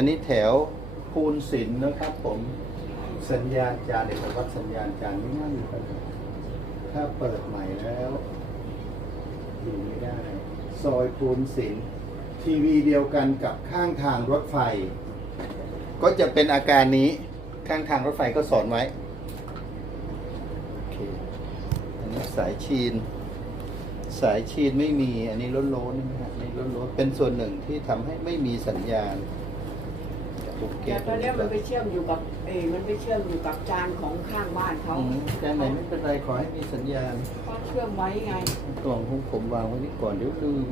อันนี้แถวภูนศิลป์นะครับ ผมสัญญาณจานเดี๋ยวผมวัดสัญญาณจานไม่น่ามีปัญหาถ้าเปิดใหม่แล้วอยู่ไม่ได้ ซอยภูนศิลป์ทีวีเดียวกันกับข้างทางรถไฟ ก็จะเป็นอาการนี้ข้างทางรถไฟก็สอนไว้โอเคอันนี้สายชีน สายชีนไม่มี อันนี้ล้นๆนี่นะนนี้ล้นๆเป็นส่วนหนึ่งที่ทำให้ไม่มีสัญญาณ แต่ตอนเนี้ยมันไปเชื่อมอยู่กับเออมันไปเชื่อมอยู่กับจานของข้างบ้านเขาอืมจานไหนไม่เป็นไรขอให้มีสัญญาณก็เชื่อมไว้ไงกล่องของผมวางไว้นี่ก่อนเดี๋ยวลืม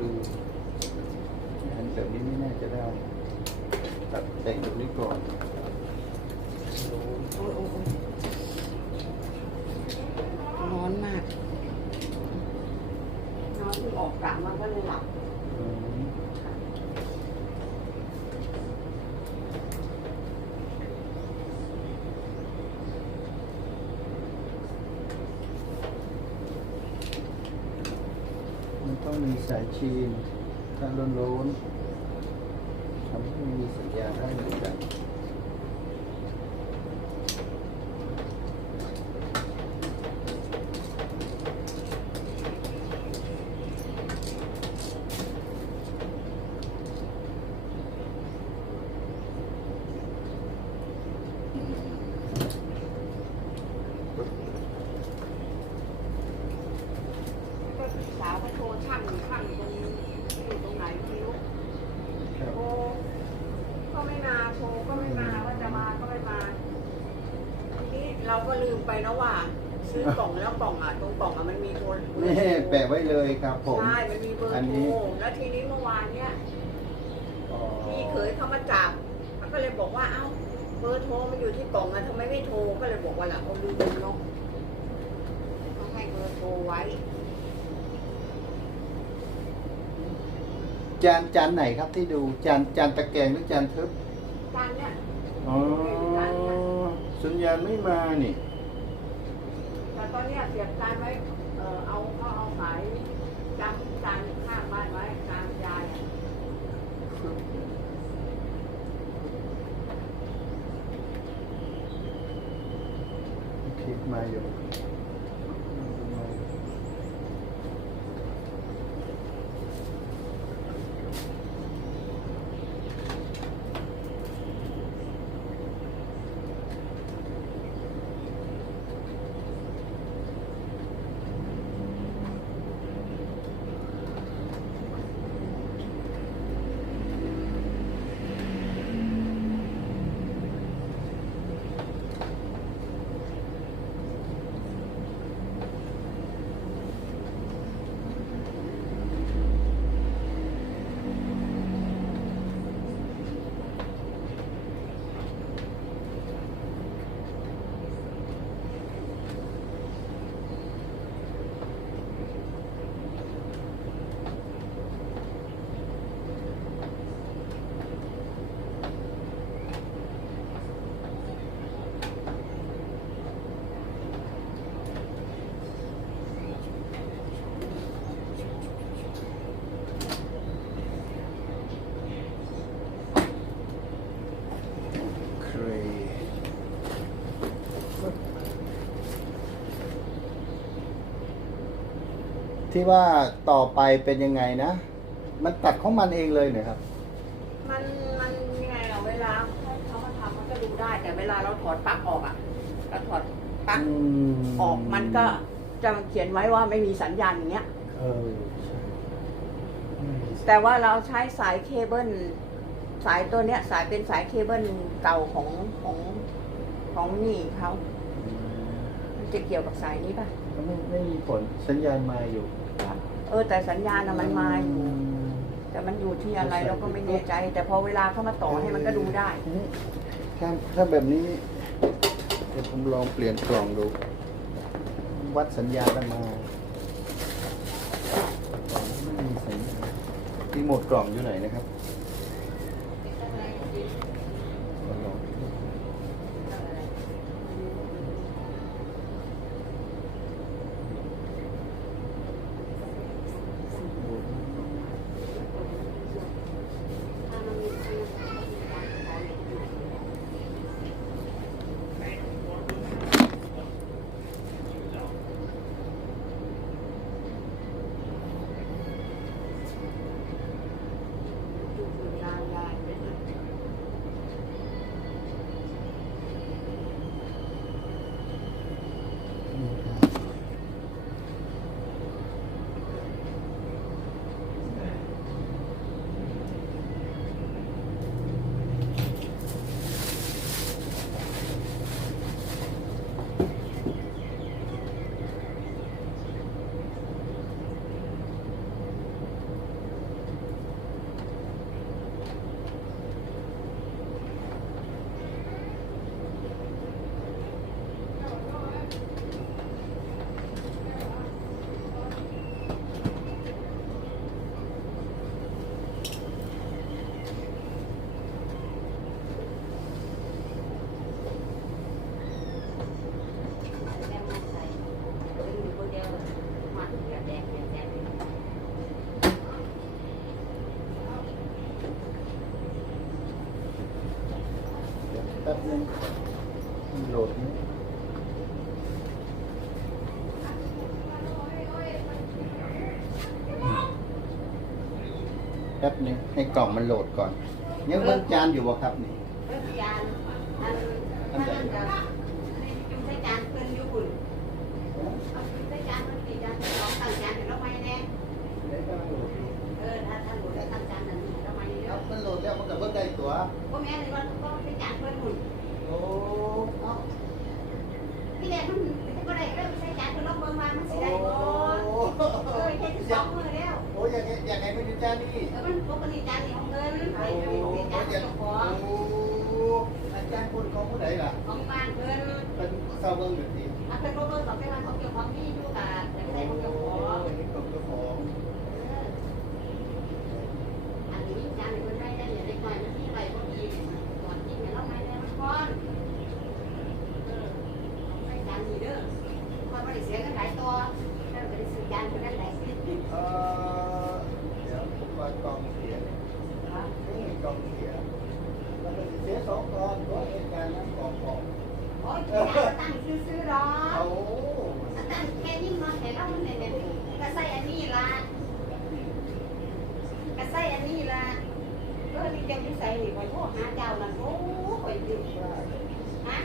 ลืมอันแบบนี้ไม่น่าจะได้ตัดแต่งแบบนี้ก่อนโอ้ยโอ้ยโอ้ยร้อนมากนอนที่ออกกะมันก็เลยหลับ อืม มีสายชีนถ้าโล้นๆทำให้มีสัญญาณได้เหมือนกัน ก็สาวก็โทรช่างช่างตรงอยู่ตรงไหนไม่รู้ ครับ โทรก็ไม่มาโทรก็ไม่มาว่าจะมาก็ไม่มาทีนี้เรา ก็ลืมไปนะว่า ซื้อกล่องแล้วกล่องอะตรงกล่องอะมันมีโทรนี่แปะไว้เลยครับผม ใช่มันมีเบอร์อันโทนี้ รแล้วทีนี้เมื่อวานเนี่ยอ๋อพี่เคยเขามาจับเขาก็เลยบอกว่าเอ้าเบอร์โทรมันอยู่ที่กล่องอะทำไมไม่โทรก็เลยบอกว่าหลังเอาลืมเนาะต้องให้เบอร์โทรไว้ จานจานไหนครับที่ดูจานจานตะแกรงหรือจานทึบ จานเนี่ยอ๋อ สัญญาณไม่มานี่แต่ตอนเนี้ยเสียบจานไว้เออเอาเขาเอาสายจำจานข้างบ้านไว้จานยายอะคลิปมาอยู่เคย ที่ว่าต่อไปเป็นยังไงนะ มันตัดของมันเองเลยเหรอครับ มันมันยังไงเราเวลาเขามาทำมันก็ดูได้ แต่เวลาเราถอดปลั๊กออกอะเราถอดปลั๊กออกมันก็จะเขียนไว้ว่าไม่มีสัญญาณอย่างเงี้ย เออใช่ไม่มีสัญแต่ว่าเราใช้สายเคเบิลสายตัวเนี้ย สายเป็นสายเคเบิลเก่าของของของนี่เขามันจะเกี่ยวกับสายนี้ป่ะ ก็ไม่ไม่มีผลสัญญาณมาอยู่ เออแต่สัญญาณน่ะมันมาอยู่แต่มันอยู่ที่อะไรเราก็ไม่แน่ใจ แต่พอเวลาเขามาต่อให้มันก็ดูได้ ถ้าถ้าแบบนี้เดี๋ยวผมลองเปลี่ยนกล่องดู วัดสัญญาณมาไม่มีสัญญาณรีโมทกล่องอยู่ไหนนะครับลอง ป๊บนึงโหลดนี่แป๊บนึงให้กล่องมันโหลดก่อนยังเบิ่งจานอยู่บ่ครับนี่เรื่องจานอันอันนั้นก็ใช้จานเพิ่นอยู่บุญใช้จานเพิ่นกี่จานสองตั้งจานเห็นแล้วไหมแน่เออถ้าถ้าโหนูได้ตั้งจานนั้นแล้วไหมเยอาวมันโหลดแล้วมันก็เบิ่งได้ตัวก็แม่เลยว่าก็ใช้จานเพิ่นบุญ โอ้เอาที่แรกมันมันก็ได้เริ่มใช้จานเพิ่นลองเบิ่งว่ามันสิได้บ่เออเฮ็ดสองมื้อแล้วโอ้ยอยากให้อยากให้มันอยู่จานนี้เออมันปกติจานนี้ของเงินไปโอ้เป็นจานเจ้าของโอ้อาจารย์คนของผู้ใดล่ะ ของบ้านเพิ่นเป็นชาวเมืองหรือที่อันเป็นบ่เบิ่งสองเป็นวันของเจ้าของนี่อยู่กับแต่ไม่ได้ของเจ้าของ นี่ของเจ้าของ อันนี้จานนี้มันไม่ได้อย่างเล็กน้อยมันที่ไปพอดีก่อนกินเนี่ยเราไม่ได้มันก้อนเออใส่จานนี้เด้อเพราะไม่ได้เสียกันหลายตัวแล้วก็ได้ซื้อจานคนนั้นหลายสิบ เอ่อเดี๋ยวผมว่ากองเสียเนี่ยนี่กองเสียแล้วก็เสียสองกองเพราะเหตุการณ์นั้นกองของ โอ้ยจานตั้งซื้อๆหรอเอาตั้งแค่นี้มาแต่เราเนี่ยเนี่ยก็ใส่อันนี้ละก็ใส่อันนี้ละเออนี่เจ้าอยู่ใส่นี่ข่อยโทรหาเจ้านั่นโอ้ข่อยอยู่ฮะ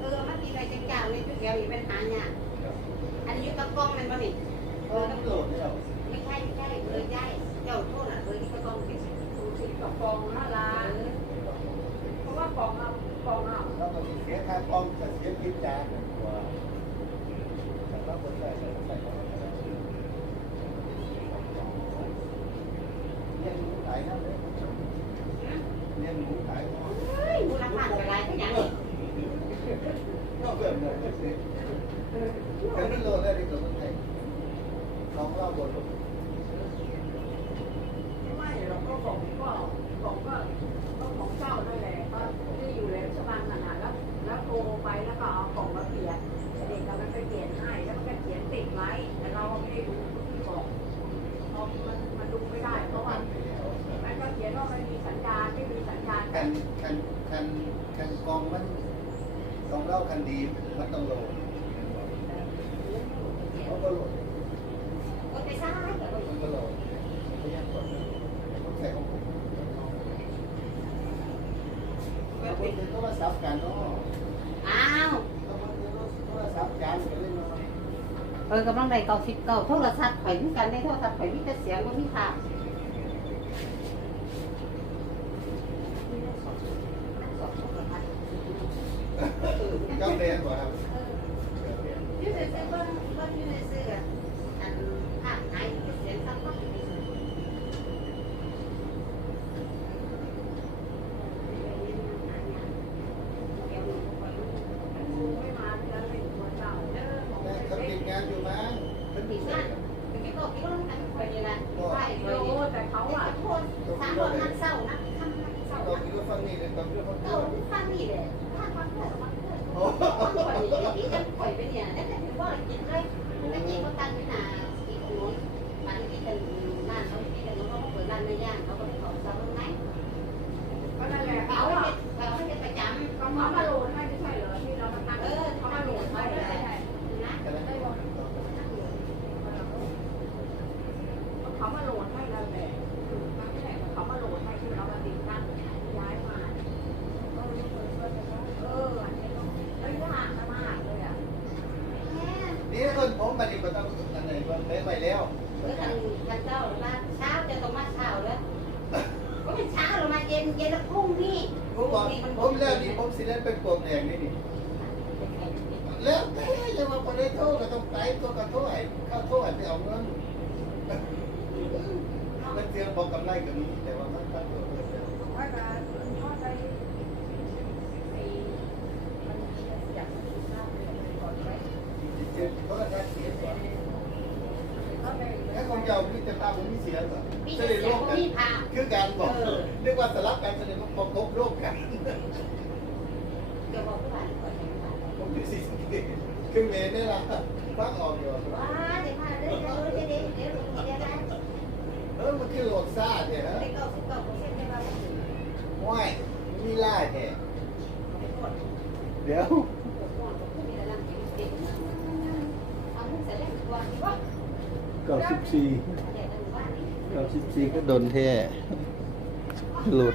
เออมันมีอะไรจังเจ้าในจุดเดียวนี่เป็นหาเนี่ยากอันนี้อยู่กับกล้องมันบ่นี่เออต้องโหลดเาณคันคันคันคันกองมันกองเล่าคันดีมันต้องโหลดเขาก็โหลด ก็ไปซ้ายแต่ก็ มันก็โหลดพยายามกดต้องใส่ของผม เราคุยกันโทรศัพท์กันเนาะอ้าวเราคุยกันโทรศัพท์กันกันเลยเนาะ เออกำลังได้เก้าสิบเก้าโทรศัพท์ข่อยมีกันได้โทรศัพท์ข่อยมีแต่เสียงก็มีข่าว เจ้าเรียนกว่าครับ ยืดเสื้อเบิ้งเบิ้งยืดเสื้ออันภาพไหนเสียงสักพักไม่มาแล้วเป็นตัวเจ้าเด้อ แต่เขาติดงานอยู่มั้งเป็น ติ ปี ด ศา นั่ จ นถึงที่บอกที่ว่าทำข่อยนี่แหละใช่ โอ้แต่เขาอะ โท ษสามคนนักเศร้านักทำนักเศร้าเราคิดว่าฟังนี่เลยตอนที่เขาเก่าพูดฟังนี่เลยถ้าฟังเพื่อนฟังเพื่อนฟังข่อย เรามาเย็นเย็นแล้วพรุ่งนี้ผมบอกผมแล้วนี่ผมสิเล่นเป็นปวดแดงนี่นี่แล้วแต่จะมาคนได้โทษก็ต้องไปตัวก็โทษให้เข้าโทษให้ไปเอาเงินมันเจอบอกกำไรกับนี้แต่ว่ามันตั้งตัวเองว่าการทอดได้ไอ้มันอยากกินข้าวก่อนไหม เจอเพราะว่าเสียก่อน ก็เลย ถ้าของเจ้ามีแต่ตาผมมีเสียก่อนมีจะเสีได้ยร่งวมก็กันมีพาคือการบอกเรียกว่าสลับกันแสดงว่าประกบร่วมกันจะบอกว่าผมอยู่สี่สิบคือเมย์นี่ละฟังออกอยู่ว้าเดี๋ยวพาเดี๋ยวเดี๋ยวเดี๋ยวเดี๋ยวเดี๋ยวได้เออมันคือโหลดซ่าเนี่ยฮะได้เก้าสิบเก้าเปอร์เซ็นต์ได้บ้างว้ายมีล่าแท้เเดี๋ยว สี่เก้าสิบสี่ก็โดนแท้หลุด